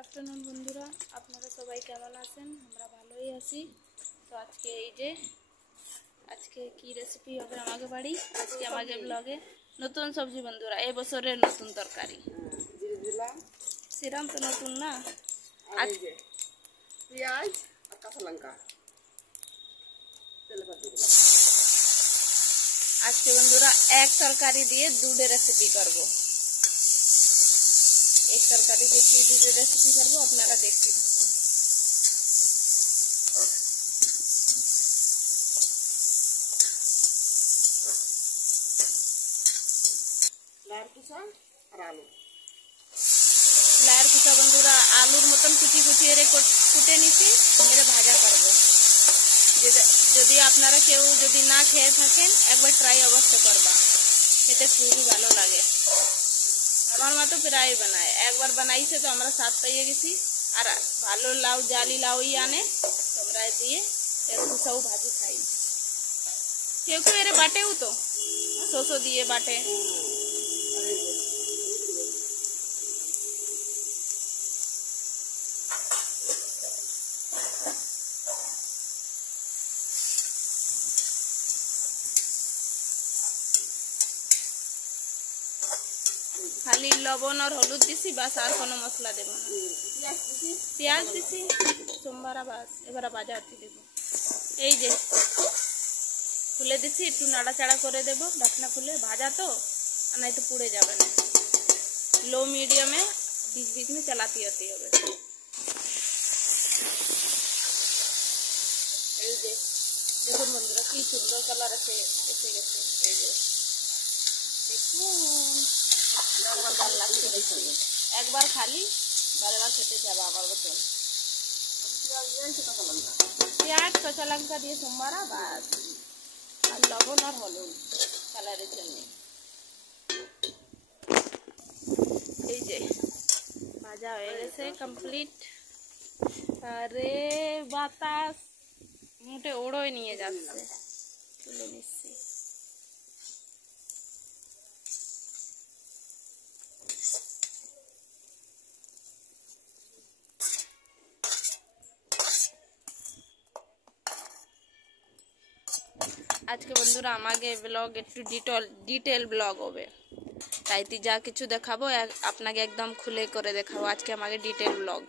आफ्टरनुन बंधुरा আপনারা সবাই কেমন আছেন? আমরা ভালোই আছি। তো আজকে এই যে আজকে কি রেসিপি হবে আমাদের বাড়ি, আজকে আমাদের ব্লগে নতুন সবজি বন্ধুরা, এই বছরের নতুন তরকারি জিরে দিলাম, সিরাম তো নতুন না। আর এই যে পেঁয়াজ আর কাঁচা লঙ্কা তেলে ভাজতে দিলাম। আজকে বন্ধুরা এক তরকারি দিয়ে দুটো রেসিপি করব। एक तरकारी देखिए दुटे रेसिपी करबो, আপনারা দেখতে থাকুন। লার কুচা আর আলু, লার কুচা বন্ধুরা আলুর মতন কুচি কুচি এর কুটে নিছি, এর ভাজা করব। যদি আপনারা কেউ যদি না খেয়ে থাকেন একবার ট্রাই অবশ্য করবা, খেতে খুবই ভালো লাগে। আমার মা তো প্রায় বানায়, একবার বানাইছে তো আমরা স্বাদ পাইয়ে গেছি। আর ভালো লাউ জালি লাউই আনে, তোমরা দিয়ে এর কুচাও ভাজি খাই। কেউ কেউ এর বাটেও তো, শসো দিয়ে বাটে। খালি লবণ আর হলুদ দিছি বাস, আর কোনো মশলা দেব না। পেঁয়াজ দিছি সোমবারা বাস, এবার ভাজা হতে দেব। এই যে খুলে দিছি, একটু নাড়াচাড়া করে দেব, ঢাকনা খুলে। ভাজা তো আর নাই তো পুড়ে যাবে না। লো মিডিয়ামে बीच बीच में चलाती होती है। এই যে দেখুন বন্ধুরা কি সুন্দর কালার এসে গেছে। এই যে দেখুন একবার ভালো লাগছে দেখুন, একবার খালি বারবার খেতে যাবে আবার বোতল। পেঁয়াজ কাঁচা লঙ্কা দিয়ে সোমবারা বাস, আর লবণ আর হলুদ কালারের জন্য। এই যে ভাজা হয়ে গেছে কমপ্লিট। আরে বাতাস মুটে ওড়োয় নিয়ে যাচ্ছে, তুলে নিচ্ছি। আজকে বন্ধুরা আমাকে ব্লগ একটু ডিটেল ব্লগ হবে, তাইতে যা কিছু দেখাবো আপনাকে একদম খুলে করে দেখাবো। আজকে আমাকে ডিটেল ব্লগ।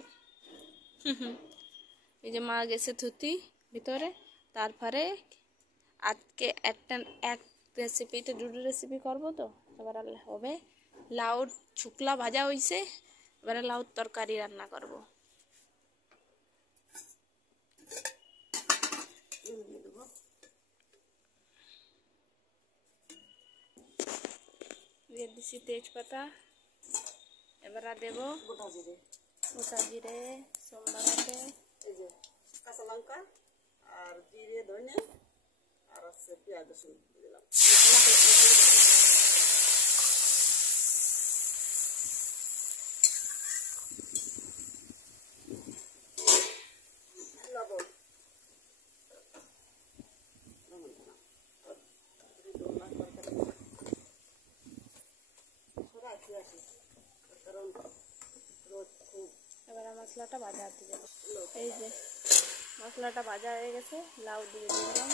এই যে মা গেছে থুতি ভিতরে, তারপরে আজকে এক রেসিপিতে দুটো রেসিপি করবো তো। এবার হবে লাউ শুকলা ভাজা হয়েছে, এবারে লাউ তরকারি রান্না করব। দিয়ে দিচ্ছি তেজপাতা, এবার দেব গোটা জিরে সোমবারাতে, এই যে কাঁচা লঙ্কা আর জিরে ধনে আর হচ্ছে পেঁয়াজ রসুন দিলাম। লবণ এবার মশলাটা ভাজা হতে যাবে। এই যে মশলাটা ভাজা হয়ে গেছে, লাউ দিয়ে দিলাম।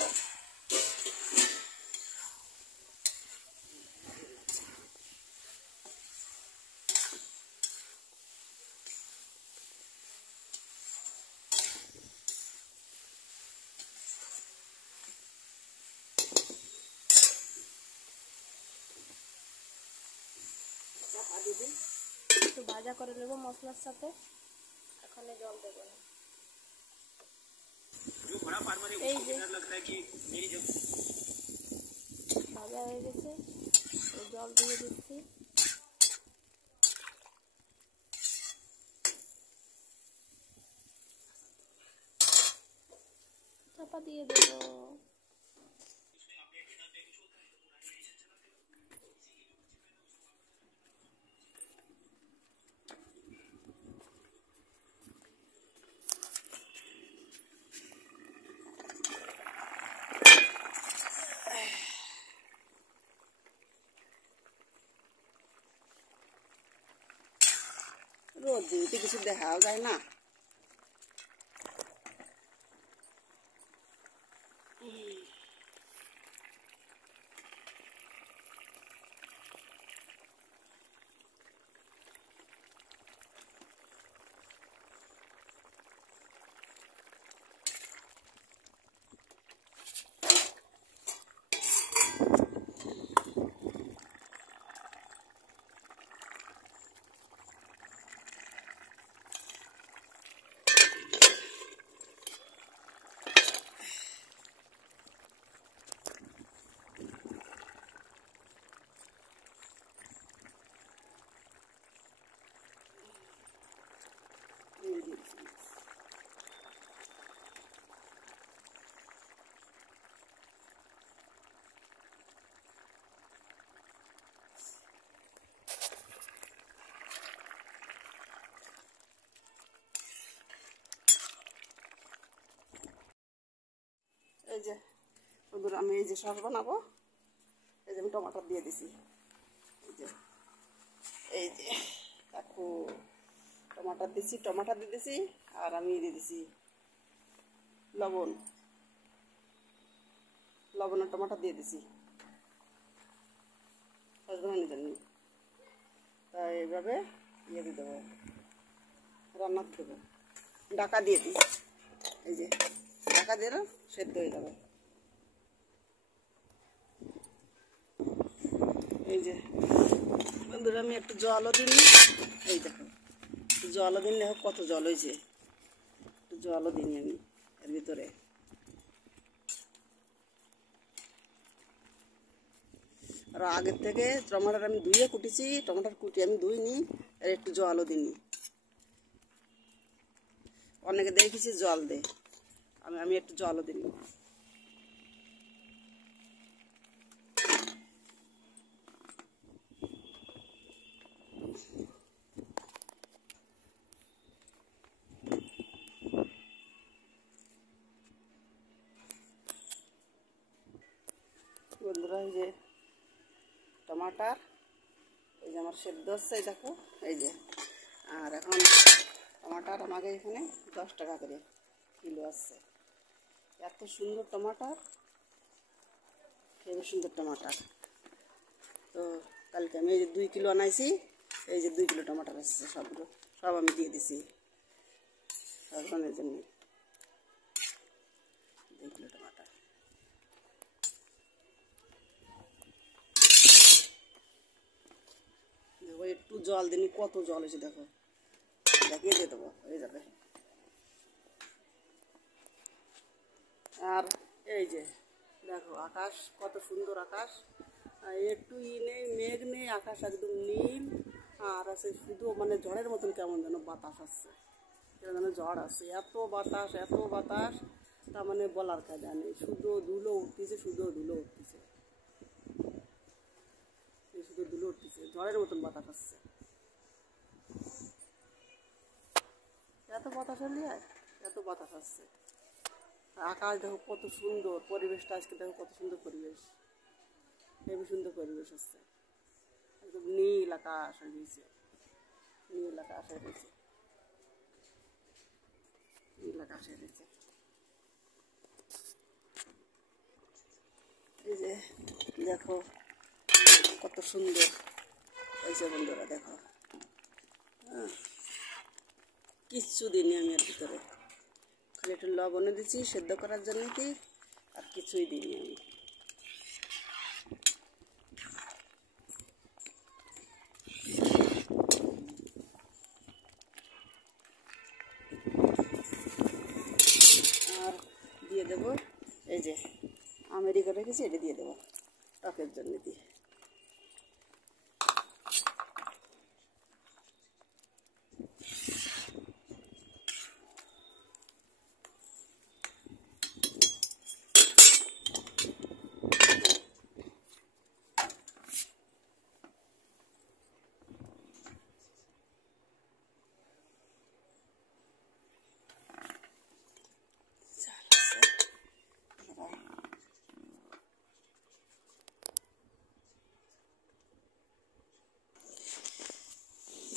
একটু ভাজা করে নেব মশলার সাথে, এখন জল দেবো না। এই যে ভাজা হয়ে গেছে, জল দিয়ে দিচ্ছি। চাপা দিয়ে দেবো। যেতে কিছু দেখাও যায় না। এই যে বন্ধুরা, আমি এই যে সস বানাবো, এই যে আমি টমাটো দিয়ে দিছি। এই যে দেখো টমাটো দিয়ে দিছি, আর আমি দিয়ে দিছি লবণ আর টমাটো দিয়ে দিছি সস বানানোর জন্য। তাই এইভাবে দিয়ে দেবো, রান্না দেবো, ঢাকা দিয়ে দিই। এই যে ঢাকা দিলে সেদ্ধ হয়ে যাবে। এই যে বন্ধুরা, আমি একটু জলও দিই। এই দেখো জলও দিন, দেখো কত জল হয়েছে। একটু জলও দিই আমি এর ভিতরে। আর আগের থেকে টমাটার আমি ধুয়ে কুটেছি, টমাটার কুটি আমি ধুইনি, আর একটু জলও দিইনি। অনেকে দেখেছি জল দে, আমি একটু জলও দিই। বন্ধুরা, এই যে টমাটার, এই যে আমার সেদ্ধ হচ্ছে, দেখো এই যে। আর এখন টমাটার আমাকে এখানে 10 টাকা করে কিলো আসছে। এত সুন্দর টমাটার, খুবই সুন্দর টমাটার। তো কালকে আমি এই যে 2 কিলো আনাইছি, এই যে 2 কিলো টমাটার আসছে, সবগুলো সব আমি দিয়ে দিছি সবনের জন্য। 2 কিলো টমাটার। দেখো একটু জল দিনি, কত জল হয়েছে দেখো, দেখিয়ে দিয়ে দেবো হয়ে যাবে। আর এই যে দেখো আকাশ, কত সুন্দর আকাশ, একটু নেই, মেঘ নেই, আকাশ একদম নীল। আর আছে শুধু মানে ঝড়ের মতন কেমন যেন বাতাস আসছে, যেন ঝড় আসছে। এত বাতাস, তার মানে বলার কায়দা নেই। শুধু ধুলো উঠতেছে, ঝড়ের মতন বাতাস আসছে। এত বাতাস হলে এত বাতাস আসছে। আকাশ দেখো কত সুন্দর, পরিবেশটা আজকে দেখো কত সুন্দর পরিবেশ, খুবই সুন্দর পরিবেশ হচ্ছে। একদম নীল আকাশ হয়ে গেছে, নীল আকাশ হয়ে গেছে। এই যে দেখো কত সুন্দর হয়েছে বন্ধুরা, দেখো। হ্যাঁ, কিচ্ছু দিইনি আমি এর ভিতরে, খালি একটু লবণও দিচ্ছি সেদ্ধ করার জন্য, কি আর কিছুই দিইনি আমি। আর দিয়ে দেবো এই যে আমেরিকা রেখেছি, এটা দিয়ে দেবো টকের জন্য দিয়ে।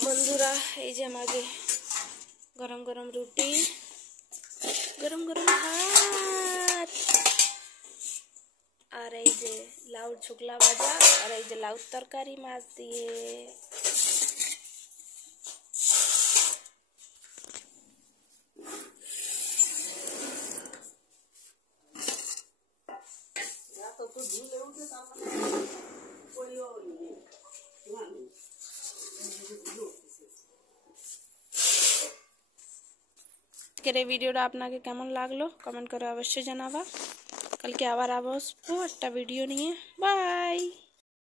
বন্ধুরা, এই যে আমার যে গরম গরম রুটি, গরম গরম ভাত, আর এই যে লাউ ঝুকলা ভাজা, আর এই যে লাউ তরকারি মাছ দিয়ে। আজকের এই ভিডিওটা আপনাকে কেমন লাগলো কমেন্ট করে অবশ্যই জানাবা। কালকে আবার আসবো একটা ভিডিও নিয়ে। বাই।